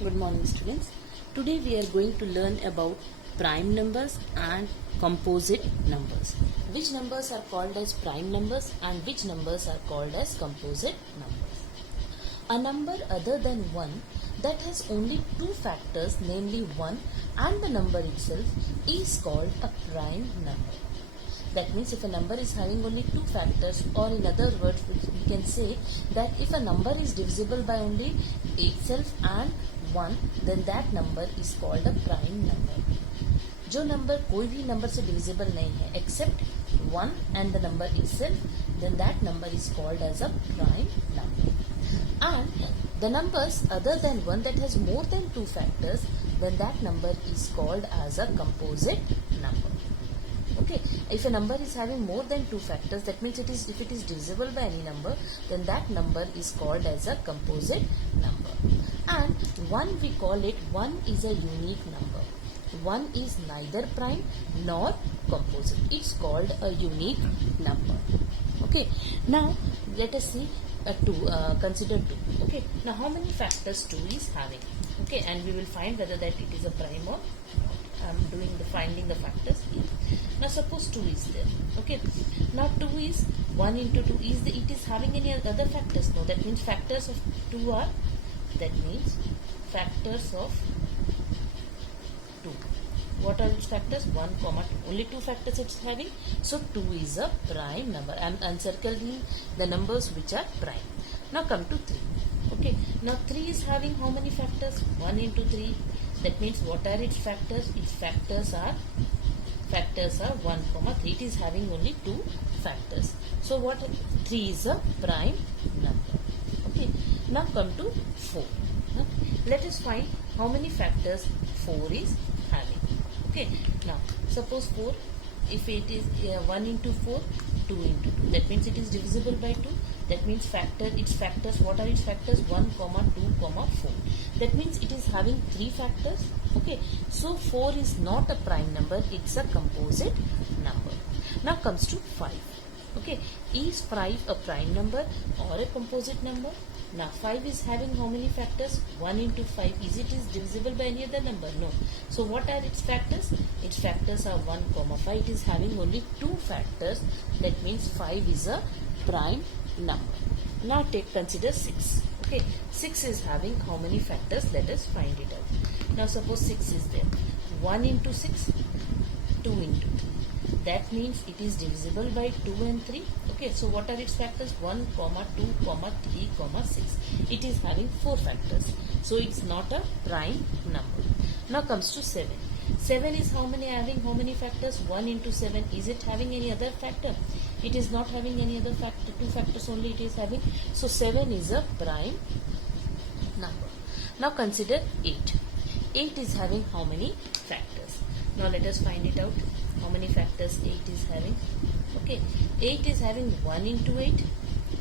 Good morning, students. Today we are going to learn about prime numbers and composite numbers. Which numbers are called as prime numbers and which numbers are called as composite numbers. A number other than 1 that has only two factors, namely 1 and the number itself, is called a prime number. That means if a number is having only two factors, or in other words we can say that if a number is divisible by only itself and 1, then that number is called a prime number. जो number कोई भी number से divisible नहीं है except 1 and the number itself, then that number is called as a prime number. And the numbers other than 1 that has more than two factors, then that number is called as a composite number. Okay, if a number is having more than two factors, that means if it is divisible by any number, then that number is called as a composite number. And 1, we call it 1 is a unique number. 1 is neither prime nor composite. It's called a unique number. Okay, now let us see consider 2. Okay, now how many factors 2 is having? Okay, and we will find whether that it is a prime or not. I'm doing the finding the factors here. Now suppose 2 is there. Okay, now 2 is 1 into 2 is it is having any other factors? No, that means factors of 2 are, that means factors of 2. What are its factors? 1, 2. Only two factors it's having. So 2 is a prime number. I'm encircling the numbers which are prime. Now come to 3. Okay. Now 3 is having how many factors? 1 into 3. That means what are its factors? Its factors are 1, 3. It is having only two factors. So what? 3 is a prime number. Okay. Now come to 4. Now, let us find how many factors 4 is having. Okay, now suppose 4, if it is 1 into 4, 2 into 2, that means it is divisible by 2. That means its factors, what are its factors? 1, 2, 4. That means it is having 3 factors. Okay, so 4 is not a prime number, it's a composite number. Now comes to 5. Okay, is 5 a prime number or a composite number? Now 5 is having how many factors? 1 into 5. Is divisible by any other number? No. So what are its factors? Its factors are 1, 5. It is having only two factors. That means 5 is a prime number. Now consider 6. Okay, 6 is having how many factors? Let us find it out. Now suppose 6 is there. 1 into 6, 2 into 3. That means it is divisible by 2 and 3. Okay, so what are its factors? 1, 2, 3, 6. It is having 4 factors. So it's not a prime number. Now comes to 7. 7 is having how many factors? 1 into 7. Is it having any other factor? It is not having any other factor. 2 factors only it is having. So 7 is a prime number. Now consider 8. 8 is having how many factors? Now let us find it out. How many factors 8 is having? Okay, 8 is having 1 into 8.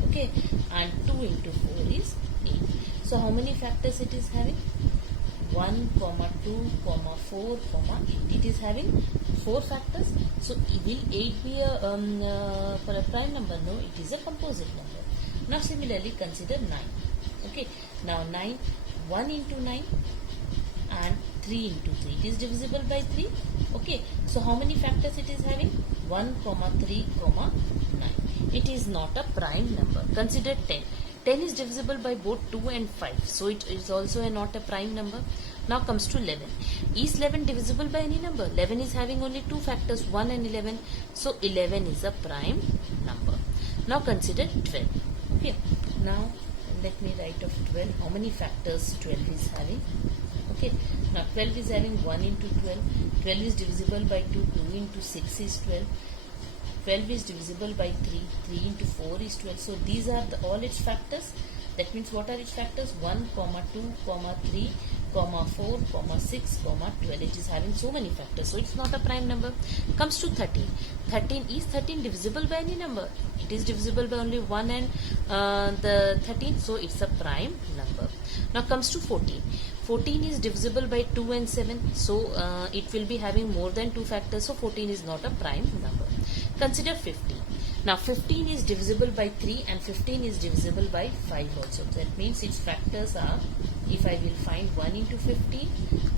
Okay, and 2 into 4 is 8. So how many factors it is having? 1, 2, 4, 8. It is having 4 factors. So will 8 be for a prime number? No, it is a composite number. Now similarly consider 9. Okay, now 9, 1 into 9 and 3 into 3. It is divisible by 3. Okay, so how many factors it is having? 1, 3, 9. It is not a prime number. Consider 10. 10 is divisible by both 2 and 5. So it is also not a prime number. Now comes to 11. Is 11 divisible by any number? 11 is having only two factors, 1 and 11. So 11 is a prime number. Now consider 12. Okay, now let me write of 12. How many factors 12 is having? Okay, now 12 is having 1 into 12. 12 is divisible by 2. 2 into 6 is 12. 12 is divisible by 3. 3 into 4 is 12. So these are all its factors. That means what are its factors? 1, 2, 3, 4, 6, 12. It is having so many factors. So it's not a prime number. Comes to 13. 13 is 13 divisible by any number? It is divisible by only 1 and the 13. So it's a prime number. Now comes to 14. 14 is divisible by 2 and 7. So it will be having more than two factors. So 14 is not a prime number. Consider 15. Now 15 is divisible by 3 and 15 is divisible by 5 also. That means its factors are, if I will find 1 into 15,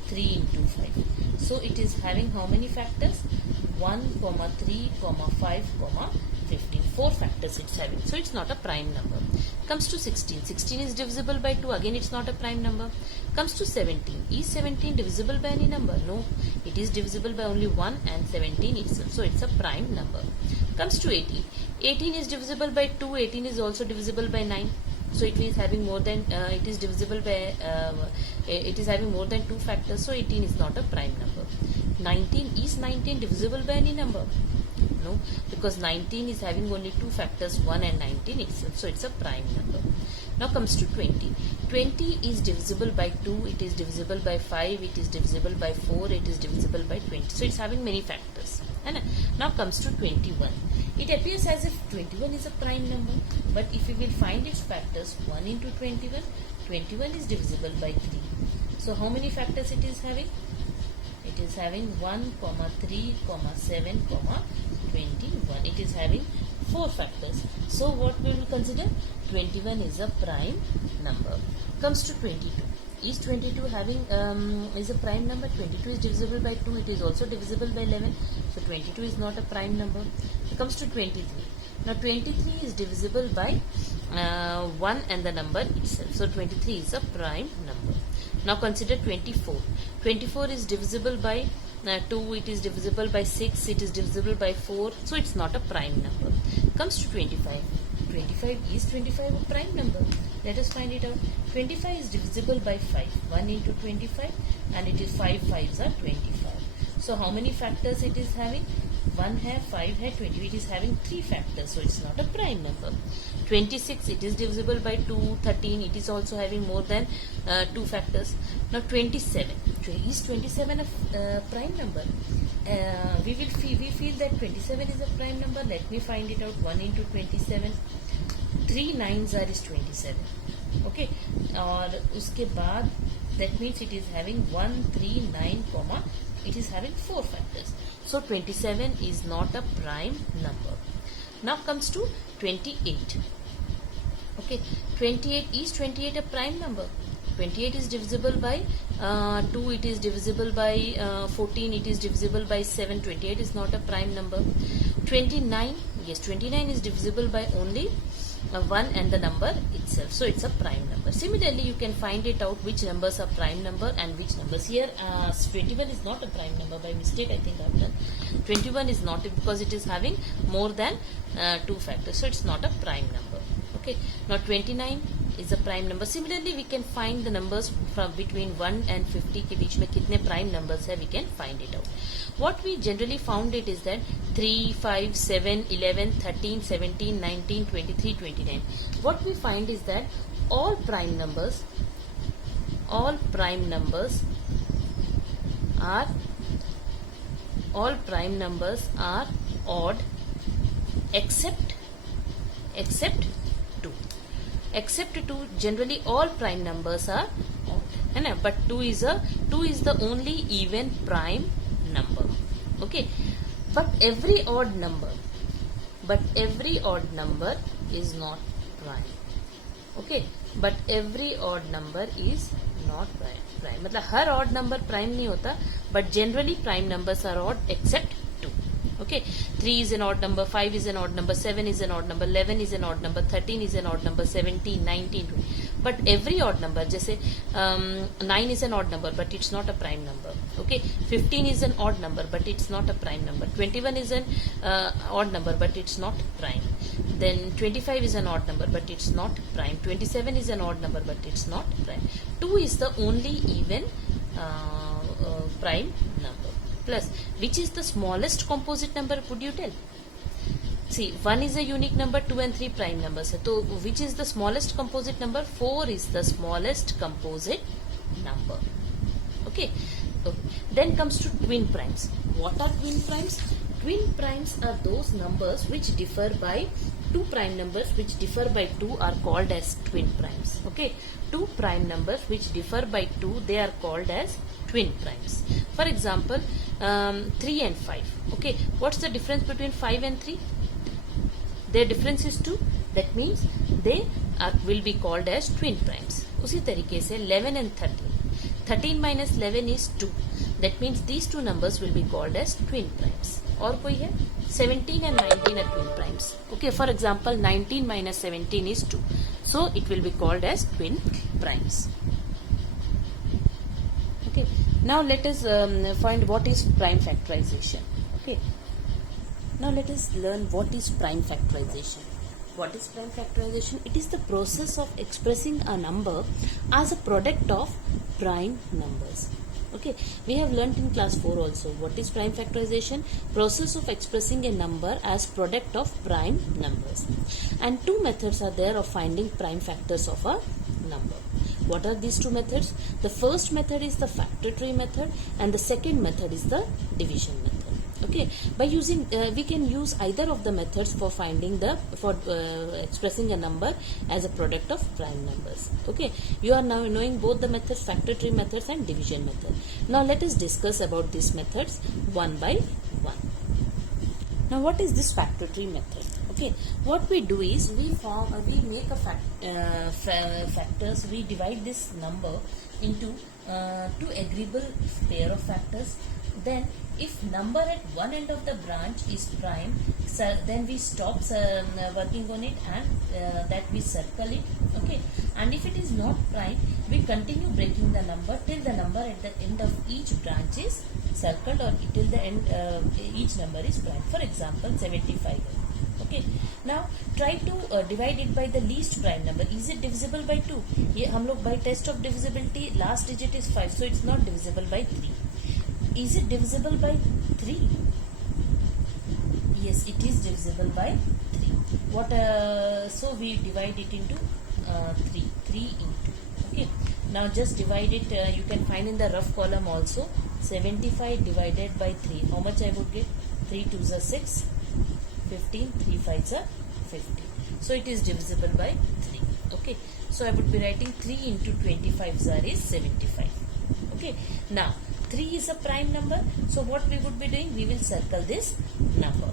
3 into 5. So it is having how many factors? 1, 3, 5, 15. 4 factors it's having. So it's not a prime number. Comes to 16. 16 is divisible by 2. Again it's not a prime number. Comes to 17. Is 17 divisible by any number? No. It is divisible by only 1 and 17 itself. So it's a prime number. Comes to 18. 18 is divisible by 2. 18 is also divisible by 9. So it is having more than it is divisible by it is having more than 2 factors. So 18 is not a prime number. 19, is 19 divisible by any number? No, because 19 is having only 2 factors, 1 and 19 itself. So it's a prime number. Now comes to 20. 20 is divisible by 2, it is divisible by 5, it is divisible by 4, it is divisible by 20. So it's having many factors. And now comes to 21. It appears as if 21 is a prime number, but if we will find its factors, 1 into 21, 21 is divisible by 3. So how many factors it is having? It is having 1, 3, 7, 21. It is having 4 factors. So what we will consider? 21 is a prime number. Comes to 22. Is 22 having is a prime number? 22 is divisible by 2. It is also divisible by 11. So 22 is not a prime number. It comes to 23. Now 23 is divisible by 1 and the number itself. So 23 is a prime number. Now consider 24. 24 is divisible by 2, it is divisible by 6, it is divisible by 4. So it's not a prime number. Comes to 25. 25, is 25 a prime number? Let us find it out. 25 is divisible by 5. 1 into 25 and it is 5 5s are 25. So how many factors it is having? 1 है, 5 है, 20. It is having 3 factors. So it's not a prime number. 26, it is divisible by 2. 13, it is also having more than 2 factors. Now 27. Is 27 a prime number? We feel that 27 is a prime number. Let me find it out. 1 into 27. 3 9s are is 27. Okay. और उसके बाद that means it is having 1, 3, 9, it is having 4 factors. So 27 is not a prime number. Now comes to 28. Okay, 28, is 28 a prime number? 28 is divisible by 2, it is divisible by 14, it is divisible by 7. 28 is not a prime number. 29, yes, 29 is divisible by only 1 and the number itself. So it's a prime number. Similarly, you can find it out which numbers are prime number and which numbers. Here 21 is not a prime number. By mistake I think I have done. 21 is not, because it is having more than 2 factors. So it's not a prime number. Okay. Now 29 is a prime number. Similarly, we can find the numbers from between 1 and 50 के बीच में कितने prime numbers है, we can find it out. What we generally found it is that 3, 5, 7, 11, 13, 17, 19, 23, 29. What we find is that all prime numbers are odd except 2. Except 2, generally all prime numbers are odd, but 2 is the only even prime number. Okay, but every odd number is not prime. Okay, but every odd number is not prime. मतलब हर odd number prime नहीं होता, but generally prime numbers are odd except 2. Okay, 3 is an odd number, 5 is an odd number, 7 is an odd number, 11 is an odd number, 13 is an odd number, 17, 19, 20. But every odd number, जैसे 9 is an odd number, but it's not a prime number. Okay, 15 is an odd number, but it's not a prime number. 21 is an odd number, but it's not prime. Then 25 is an odd number, but it's not prime. 27 is an odd number, but it's not prime. 2 is the only even prime number. Plus, which is the smallest composite number, would you tell? See, 1 is a unique number, 2 and 3 prime numbers. So, which is the smallest composite number? 4 is the smallest composite number. Okay. Then comes to twin primes. What are twin primes? Twin primes are those numbers which differ by 2 prime numbers which differ by 2 are called as twin primes. Okay. 2 prime numbers which differ by 2, they are called as twin primes. For example, 3 and 5. Okay. What's the difference between 5 and 3? their difference is 2, that means they will be called as twin primes. उसी तरीके से 11 and 13 minus 11 is 2, that means these two numbers will be called as twin primes. और कोई है 17 and 19 are twin primes. Okay, for example 19 minus 17 is 2, so it will be called as twin primes. Okay, now let us find what is prime factorization. Okay, now let us learn what is prime factorization. What is prime factorization? It is the process of expressing a number as a product of prime numbers. Okay, we have learnt in class 4 also. What is prime factorization? Process of expressing a number as product of prime numbers. And two methods are there of finding prime factors of a number. What are these two methods? The first method is the factor tree method, and the second method is the division method. Okay, by using we can use either of the methods for finding expressing a number as a product of prime numbers. Okay, you are now knowing both the methods, factor tree methods and division method. Now let us discuss about these methods one by one. Now what is this factor tree method? Okay, what we do is we make a factors. We divide this number into two agreeable pair of factors. Then if number at one end of the branch is prime, then we stop working on it, and that we circle it. Okay, and if it is not prime, we continue breaking the number till the number at the end of each branch is circled, or till the end each number is prime. For example 75. Okay, now try to divide it by the least prime number. Is it divisible by 2? ये हम लोग by test of divisibility last digit is 5, so it's not divisible by 3. Is it divisible by 3? Yes, it is divisible by 3. What? So we divide it into 3. 3 into. Okay. Now just divide it. You can find in the rough column also. 75 divided by 3. How much I would get? 3 2s are 6. 15. 3 5s are 50. So it is divisible by 3. Okay. So I would be writing 3 into 25s are is 75. Okay. Now 3 is a prime number, so what we would be doing, we will circle this number.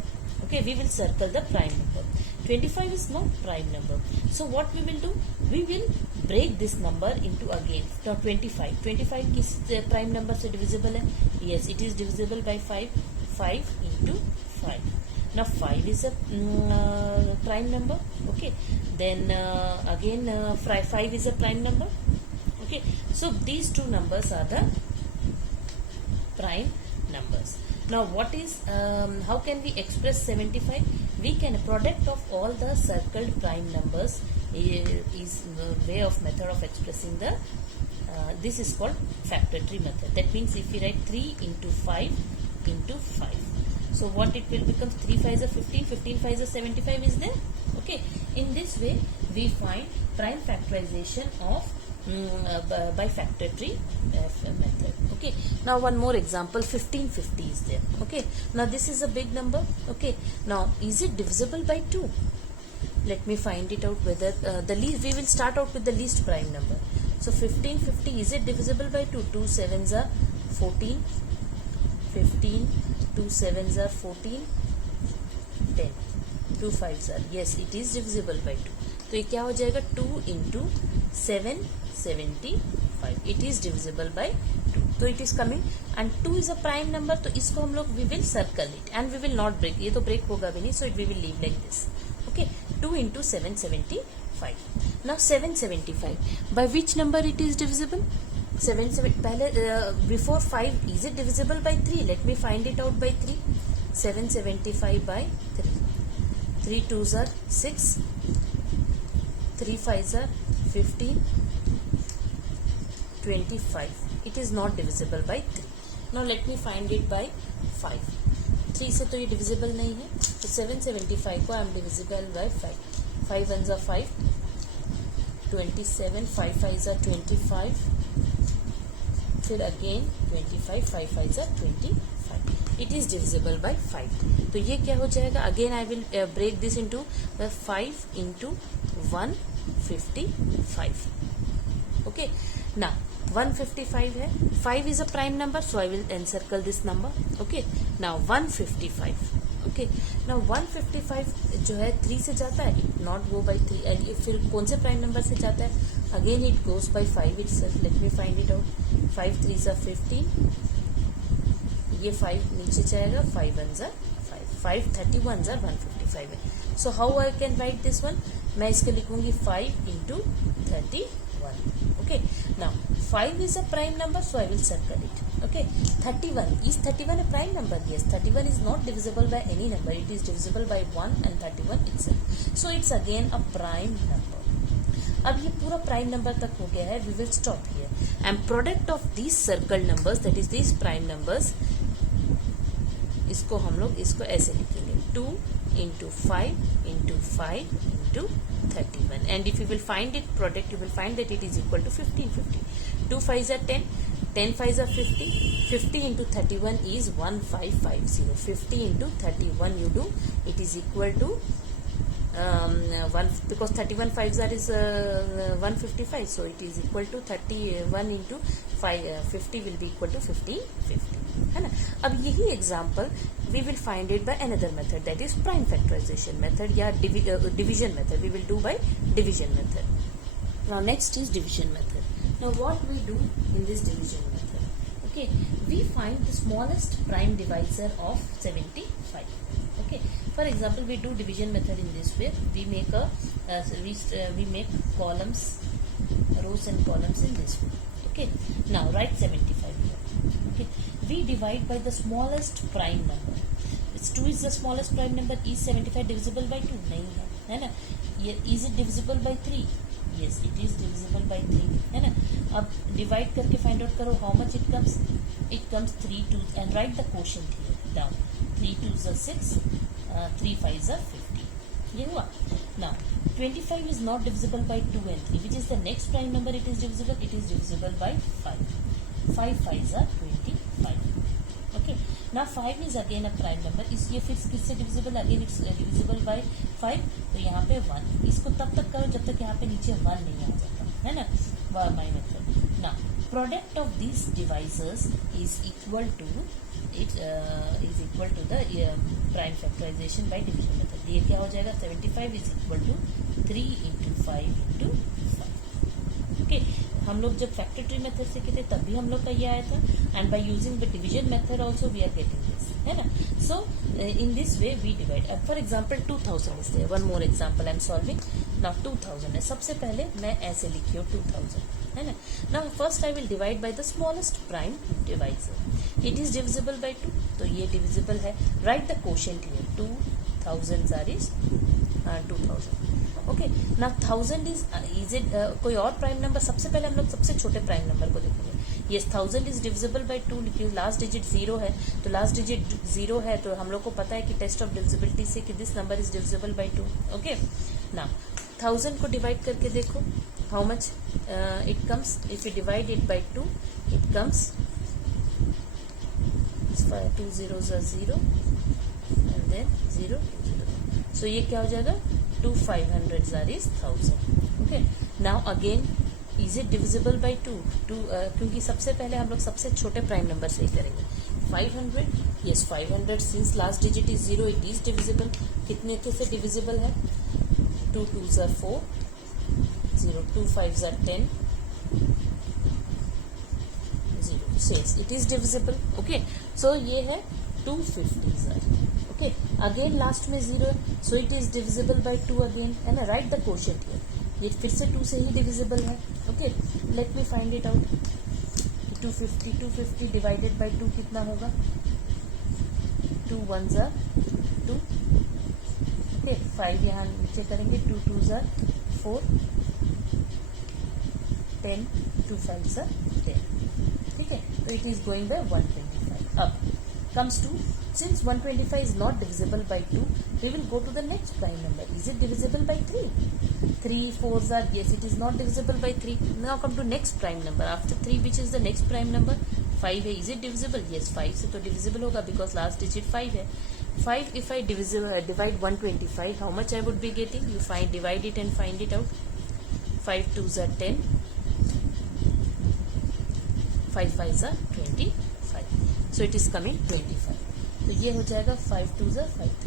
Okay, we will circle the prime number. 25 is not prime number, so what we will do, we will break this number into again. Now 25 किस prime number से divisible है? Yes, it is divisible by 5. 5 into 5. Now 5 is a prime number. Okay, then again 5 is a prime number. Okay, so these two numbers are the prime numbers. Now what is how can we express 75? We can, product of all the circled prime numbers is the way of method of expressing the this is called factor tree method. That means if we write 3 into 5 into 5, so what it will become, 3 5s are 15, 15 5s are 75 is there. Okay, in this way we find prime factorization of by factor tree method. Okay, now one more example, 1550 is there. Okay, now this is a big number. Okay, now is it divisible by 2? Let me find it out whether the least, we will start out with the least prime number. So 1550, is it divisible by 2? 2 7s are 14, 15, 2 7s are 14, 10, 2 5s are, yes, it is divisible by 2. तो ये क्या हो जाएगा, 2 into 7 75. It is divisible by 2. So it is coming, and 2 is a prime number, तो इसको हम लोग we will circle it and we will not break. ये तो break होगा भी नहीं, so we will leave like this. Okay, 2 into 775. Now 775. By which number it is divisible? 7 पहले before 5, is it divisible by 3? Let me find it out by 3. 775 by 3. 3 2s are 6. 3 5s are 15. 25. It is not divisible by 3. Now let me find it by 5. 3 से तो ये divisible नहीं है, तो 775 को I am divisible by 5. 5 ones are 5. 27. 5 5s are 25. फिर again 25. 5 5s are 25. It is divisible by 5. तो ये क्या हो जाएगा? Again I will break this into 5 into 155. Okay. Now 155 है, 5 is a prime number, so I will encircle this number. Okay, now 155. Okay, okay now 155 जो है 3 से जाता है, it not go by 3, and ये फिर कौन से प्राइम नंबर से जाता है, again it goes by 5 itself. Let me find it out. 5 3 ज़ा 15, ये 5 नीचे जाएगा, 5 1 ज़ा 5, 5 31 ज़ा 155 है. So how I can write this one, मैं इसको लिखूंगी 5 into 31. Okay now 5 is a prime number, so I will circle it. Okay, 31. Is 31 a prime number? Yes, 31 is not divisible by any number. It is divisible by 1 and 31 itself. So it's again a prime number. अब ये पूरा prime number तक हो गया है. We will stop here. And product of these circle numbers, that is these prime numbers, इसको हम लोग इसको ऐसे लिखेंगे 2 into 5 into 5 into 31. And if you will find it product, you will find that it is equal to 1550. 2 5s are 10. 10 5s are 50. 50 into 31 is 1550. 50 into 31 you do, it is equal to 1, because 31 5s are is 155, so it is equal to 31 into 50 will be equal to 1550, है ना. अब यही example we will find it by another method, that is prime factorization method या division method. We will do by division method. Now next is division method. Now what we do in this division method? Okay, we find the smallest prime divisor of 75. Okay, for example, we do division method in this way. We make we make columns, rows and columns in this way. Okay, now write 75 here. Okay, we divide by the smallest prime number. It's 2 is the smallest prime number. Is 75 divisible by 2? नहीं है ना. Is it divisible by 3? Yes, it is divisible by 3, है ना. अब divide करके find out करो how much it comes. It comes 3 2 and right the quotient here down. 3 2s are 6, 3 5s are 50. ये हुआ. Now 25 is not divisible by 2 and 3. Which is the next prime number it is divisible? It is divisible by 5. 5 5s are 25. Okay. Now 5 is again a prime number. इस ये फिर किससे divisible? Again it's divisible by 5. तो यहाँ पे 1. इसको तब तक करो जब तक यहाँ पे नीचे 1 नहीं आ जाता, है ना. My method. Now product of these divisors is equal to the prime factorization by division method. ये क्या हो जाएगा? 75 is equal to 3 into 5 into 5. Okay. हम लोग जब फैक्टर ट्री मेथड से किए थे तब भी हम लोग का ये आया था. And by using the division method also we are getting this, है ना. So in this way we divide. For example 2000 is there. One more example I am solving. Now 2000 है. सबसे पहले मैं ऐसे लिखी हूँ 2000, है ना. Now first I will divide by the smallest prime divisor. It is divisible by 2, तो ये डिविजिबल है. Right the quotient here. 2000 are is 2000. Okay ना 1000 इज इट कोई और प्राइम नंबर. सबसे पहले हम लोग सबसे छोटे प्राइम नंबर को देखेंगे. यस 1000 इज डिविजिबल बाय 2, लेकिन लास्ट डिजिट 0 है, तो लास्ट डिजिट 0 है तो हम लोग को पता है कि टेस्ट ऑफ डिविजिबिलिटी से कि this number is divisible by 2. Okay ना 1000 को डिवाइड करके देखो how much it comes. If you divide it by 2 it comes 2 zeros are 0 and then 0 2 0. सो ये क्या हो जाएगा? 2 500s are is 1000. Okay. Now again, is it divisible by 2? क्योंकि सबसे पहले हम लोग सबसे छोटे प्राइम नंबर से ही करेंगे. 500. Yes, 500 since last digit is 0, it is divisible. कितने से divisible है? 2 2s are 4, 0 2 5s are 10, 0. So yes, it is divisible. Okay. So ये है 250s are. Okay. Again last में 0 है, so it is divisible by 2 again, है ना. Write the quotient here. ये फिर से 2 से ही divisible है. Okay. Let me find it out. 250 divided by 2 कितना होगा? 2 1s are 2. Okay. 5 यहाँ नीचे करेंगे. 2 2s are 4, 10 2 5s are 10. ठीक है. तो it is going by 125. अब comes to, since 125 is not divisible by 2, we will go to the next prime number. Is it divisible by 3? 3 4s are, yes, it is not divisible by 3. Now come to next prime number. After 3, which is the next prime number? 5 है. Is it divisible? Yes, 5 से तो divisible होगा because last digit 5 है. 5 if I divide 125, how much I would be getting? You divide it and find it out. 5 2s are 10, 5 5s are 25. So it is coming 25. तो ये हो जाएगा 5 2 ज़ा 5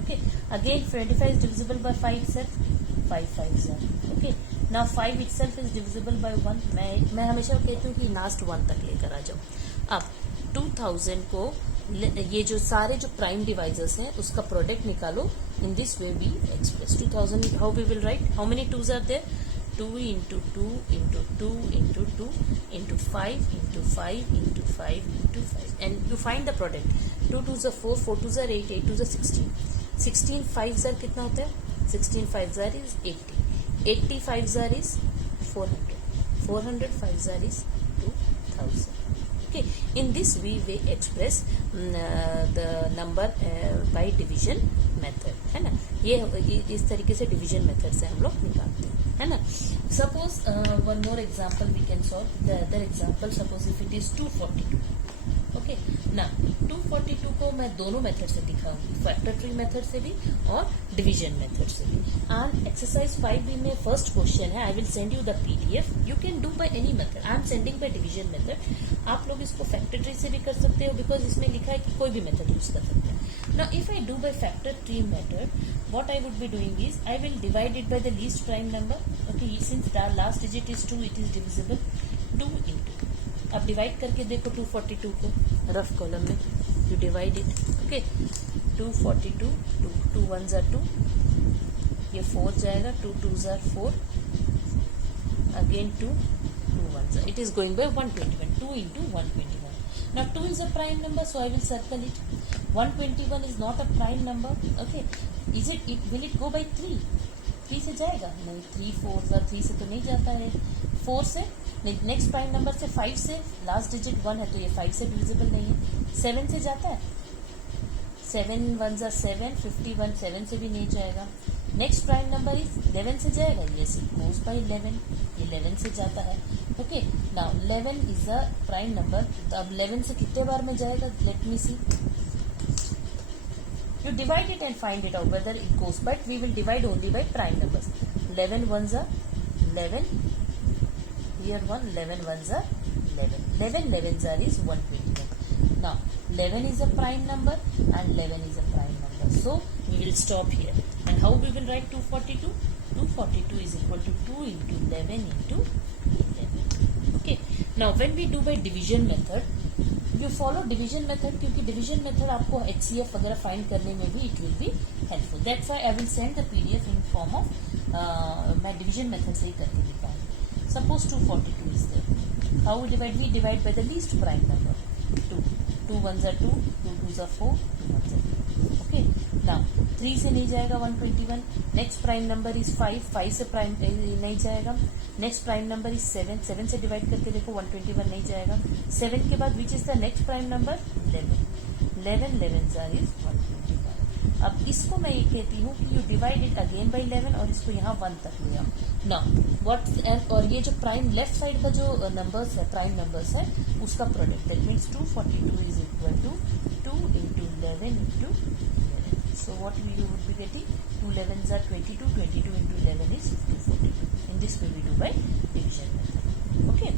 okay. Again 25 is divisible bye 5 itself, 5 5 ज़ा okay. Now 5 itself is divisible bye 1। मैं हमेशा कहती हूँ कि लास्ट 1 तक लेकर आ जाओ। अब 2000 को ये जो सारे जो प्राइम डिवाइजर्स हैं उसका प्रोडक्ट निकालो। In this way we express 2000। How we will write, how many 2s are there, 2 into 2 into 2 into 2 into 5 into 5 into 5 into 5, and you find the product. 2 2s are 4, 4 2s are 8, 8 2s are 16, 16 5s are कितना होता है, 16 5s are is 80, 80 5s are is 400, 400 5s are is 2000. Okay, in this way we express the number by division method, है ना। ये इस तरीके से division method से हम लोग निकालते हैं, है ना। Suppose one more example we can solve the other example. Suppose if it is 242, okay ना। 242 को मैं दोनों मेथड से दिखाऊंगी, फैक्टर ट्री मेथड से भी और डिवीजन मेथड से भी। एंड एक्सरसाइज 5B में फर्स्ट क्वेश्चन है, आई will send you the PDF, you can do by any method, I am sending by division method. आप लोग इसको फैक्टर ट्री से भी कर सकते हो, बिकॉज इसमें लिखा है कि कोई भी मेथड यूज कर सकते हैं। Now if I do by factor tree method, what I would be doing is I will divide it by the least prime number. Okay, since the last digit is 2, it is divisible 2 into। अब divide करके देखो 242 को rough column में, you divide it, okay, 242, 2 1s are 2, ये 4 जाएगा, 2 2s are 4, again 2 1s are, it is going by 121, 2 into 121। Now 2 is a prime number, so I will circle it। 121 is not a prime number, okay। Will it go by 3? 3 से जाएगा नहीं, 3 4 ज़ा 3 से तो नहीं जाता है, 4 से नहीं, नेक्स्ट प्राइम नंबर से 5 से, लास्ट डिजिट 1 है तो ये 5 से डिविजिबल नहीं है। 7 से जाता है, 7 1s are 7, 51 7 से भी नहीं जाएगा। नेक्स्ट प्राइम नंबर इज 11 से जाएगा, यस इट गोज बाय 11, 11 से जाता है, okay. Now 11 is a prime number, तो अब 11 से कितने बार में जाएगा, let me see. You divide it and find it out whether it goes, but we will divide only by prime numbers। 11 1s are 11, here 1, 11 1s are 11, 11 11s are is 121। Now 11 is a prime number and 11 is a prime number, so we will stop here। And how we will write 242? 242 is equal to 2 into 11 into 11, okay। Now when we do by division method, you follow division method, क्योंकि division method आपको HCF वगैरह find करने में भी it will be helpful. That's why I will send the PDF in form of मैं division method से ही करके दिखाऊंगी। Suppose 242 is there, how we divide by the least prime number 2, 2 1s are 2, 2 2s are 4, 2 1s are 2, okay. Now 3 से नहीं जाएगा 121, next prime number is 5, 5 से prime नहीं जाएगा। नेक्स्ट प्राइम नंबर इज 7, 7 से डिवाइड करके देखो 121 नहीं जाएगा। 7 के बाद which is the next prime number, 11, 11 11s are is 121। अब इसको मैं ये कहती हूँ कि you divide it again by 11 और इसको यहाँ 1 तक ले आओ। नाउ व्हाट, और ये जो प्राइम लेफ्ट साइड का जो नंबर्स है, प्राइम नंबर्स है, उसका product, that means 242 is equal to 2 into 11 into 11। So what you would be getting, 2 11s are 22, 22 into 11 is 242। In this way we do by division method, okay।